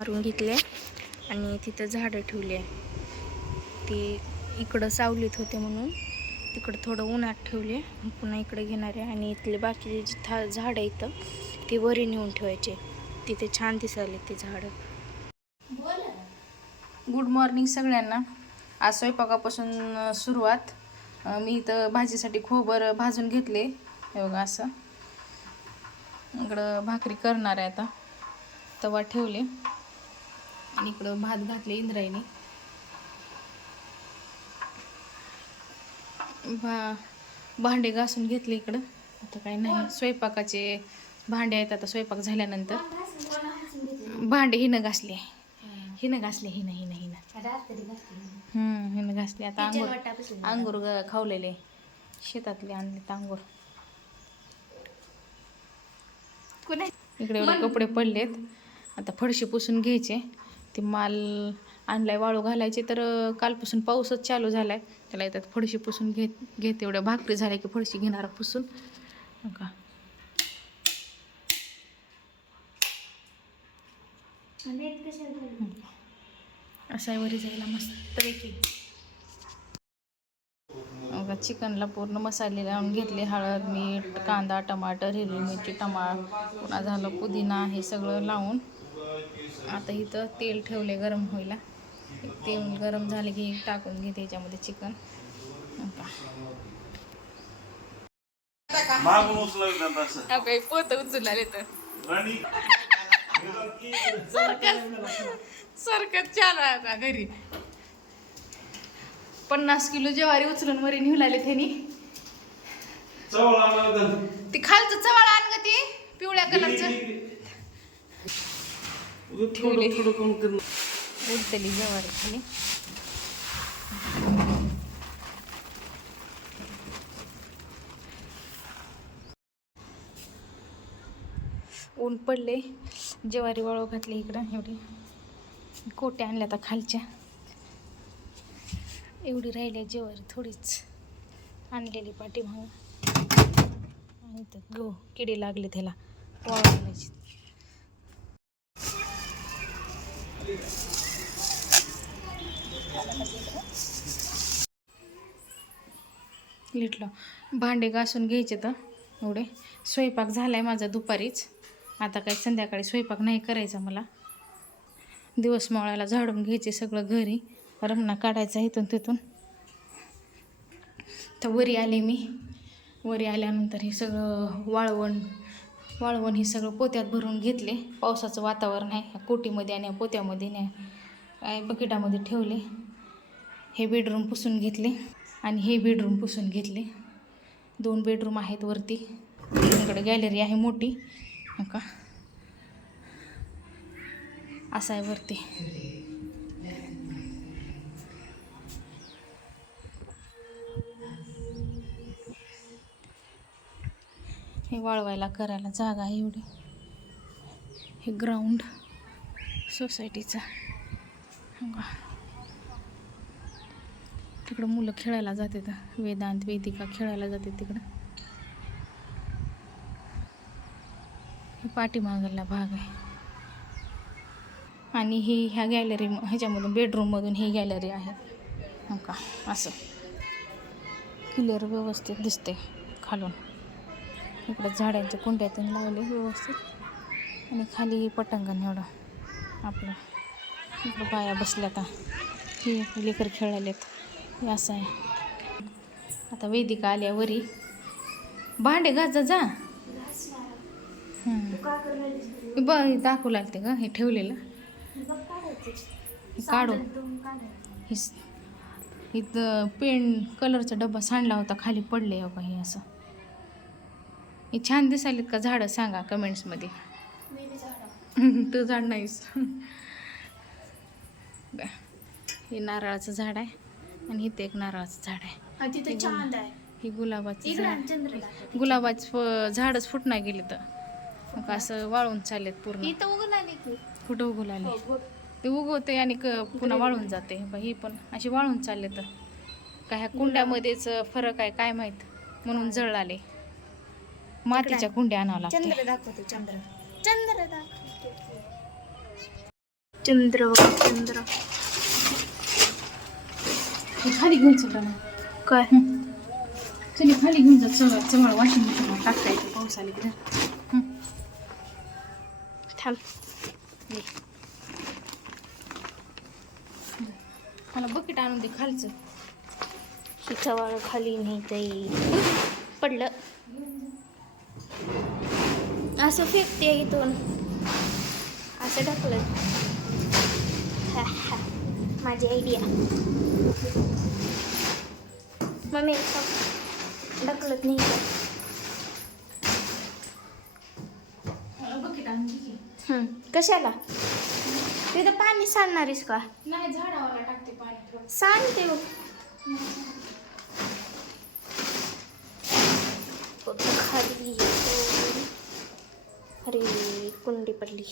मारून घेतले आणि तिथं झाडं ठेवली आहे. ती इकडं सावलीत होते म्हणून तिकडं थोडं उन्हात ठेवले, पुन्हा इकडे घेणार आहे. आणि इथले बाकीचे जे झाडं इथं ते वरी नेऊन ठेवायचे, तिथे छान दिसायले ते झाडं. गुड मॉर्निंग सगळ्यांना. आज स्वयंपाकापासून सुरुवात. मी इथं भाजीसाठी खोबर भाजून घेतले, हे बघा असं. इकडं भाकरी करणार आहे, आता तवा ठेवले आणि इकडं भात घातले इंद्रायणी. भांडे घासून घेतले इकडं. आता काही नाही, स्वयंपाकाचे भांडे आहेत. आता स्वयंपाक झाल्यानंतर भांडे हिनं घासले, हिनं घासले. आता अंगूर खावलेले, शेतातले आणले अंगूर. इकडे एवढे कपडे पडलेत, आता फरशी पुसून घ्यायचे. ते माल आणलाय वाळू घालायचे, तर कालपासून पाऊसच चालू झालाय, त्याला येतात फरशी पुसून घेते. एवढ्या भाकरी झाल्या की फरशी घेणार पुसून. का असा वरी जायला मस्त पैकी. चिकनला पूर्ण मसाले लावून घेतले, हळद, मीठ, कांदा, टमाटर, हिरवी मिरची, पुन्हा झालं पुदिना, हे सगळं लावून. आता इथं तेल ठेवले गरम व्हायला. तेल गरम झाले की टाकून घेते याच्यामध्ये चिकन. पोत उचलले तर सरकत चालू आहे का घरी. 50 किलो ज्वारी उचलून वरी नेऊ लागले त्यांनी. ती खालचं चवळ आण ग, ती पिवळ्या कलरचं ठेवले. उडतली ज्वारी खाली. ऊन पडले, ज्वारी वाळू घातली इकडं. एवढी कोट्या आणल्या आता खालच्या, एवढी राहिली ज्वारी, थोडीच आणलेली पाठीमागं. आणि तर गहू किडे लागले त्याला, वाळू घालायची. लिटलं भांडे घासून घ्यायचे. तर एवढे स्वयंपाक झालाय माझा दुपारीच. आता काही संध्याकाळी स्वयंपाक नाही करायचा मला. दिवस मावळायला झाडून घ्यायचे सगळं घरी, रमणा काढायचा इथून तिथून. तर वरी आले मी. वरी आल्यानंतर हे सगळं वाळवण हे सगळं पोत्यात भरून घेतले. पावसाचं वातावरण आहे, कोटीमध्ये आणि पोत्यामध्ये नाही काय बकेटामध्ये ठेवले. हे बेडरूम पुसून घेतले आणि हे बेडरूम पुसून घेतले. 2 बेडरूम आहेत वरती. इकडे गॅलरी आहे मोठी, का असं आहे वरती. हे वाळवायला करायला जागा आहे एवढी. हे ग्राउंड सोसायटीचा. तिकडं मुलं खेळायला जाते, तर वेदांत वेदिका खेळायला जाते तिकडं. हे पाठीमागला भाग आहे. आणि ही ह्या गॅलरी ह्याच्यामधून बेडरूममधून ही गॅलरी आहे, हो का. असं क्लिअर व्यवस्थित दिसते खालून. इकडं झाडांच्या कुंड्यातून लावले व्यवस्थित. आणि खाली पटांगण एवढं आपलं. इकडं बाया बसल्या, आता ही लेकर खेळालेत. हे असं आहे. आता वेदिका आल्या वरी. भांडे घास जा. दाखवू लागते ग, हे ठेवलेलं काढू. इथं पेन कलरचा डब्बा सांडला होता, खाली पडले हो का. हे असं हे छान दिसायलेत का झाडं, सांगा कमेंट्समध्ये. तू झाड नाहीस. हे नारळाचं झाड आहे आणि इथे एक नारळाचं झाड आहे. हे गुलाबाचं झाड. गुलाबाचं झाडच फुटणार गेले तर असं वाळून चाललेत पूर्ण. कुठं उगवलं आले ते उगवते आणि पुन्हा वाळून जाते. ही पण अशी वाळून चालले. तर काय ह्या कुंड्यामध्येच फरक आहे काय माहीत, म्हणून जळ आले. मातीच्या कुंड्या आणावं लागते. चंद्र बघा चंद्र. हे खाली घेऊन चला ना. काय चली खाली घेऊन जा. चवळ वॉशिंग मशीनवर टाकता येते पाऊस आली की. थांब. मला बकेट आणून दे खालचं. हिचा वाळ खाली नाही जाईल. पडलं. असं फेकते इथून. असं ढकलत. माझी आयडिया. मम्मी ढकलत नाही. मला बकेट आणून दे. कशाला तिथं पाणी सांडणारीस का? नाही झाडावाला टाकते पाणी. सांडते खाली. अरे कुंडी पडली.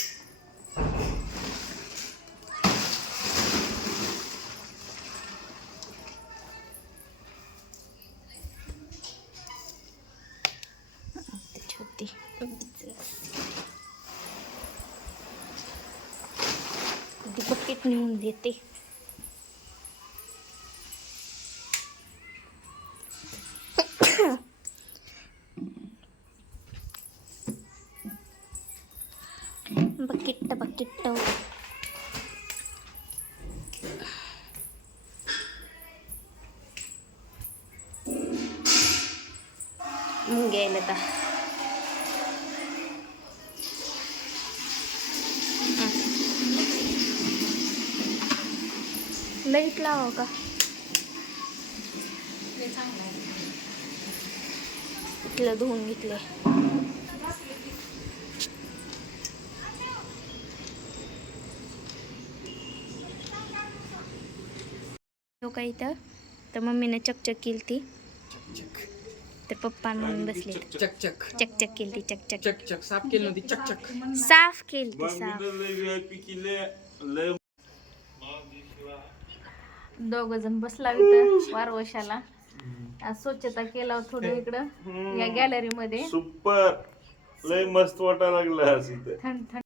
छोटी बकेट नेऊन देते. बकेट घ्यायला का? लाईट लावा का? तिला धुवून घेतले. का इथं तर मम्मीने चकचक केली ती. तर पप्पा म्हणून बसले. चकचक चकचक केली ती. चकचक चकचक साफ केली नव्हती. चकचक साफ केली ती. साफ. दोघ जण बसला इथं वारवशाला. आज स्वच्छता केला थोडं इकडं या गॅलरी मध्ये. सुपर लय मस्त वाटायला लागलं. थंड थंड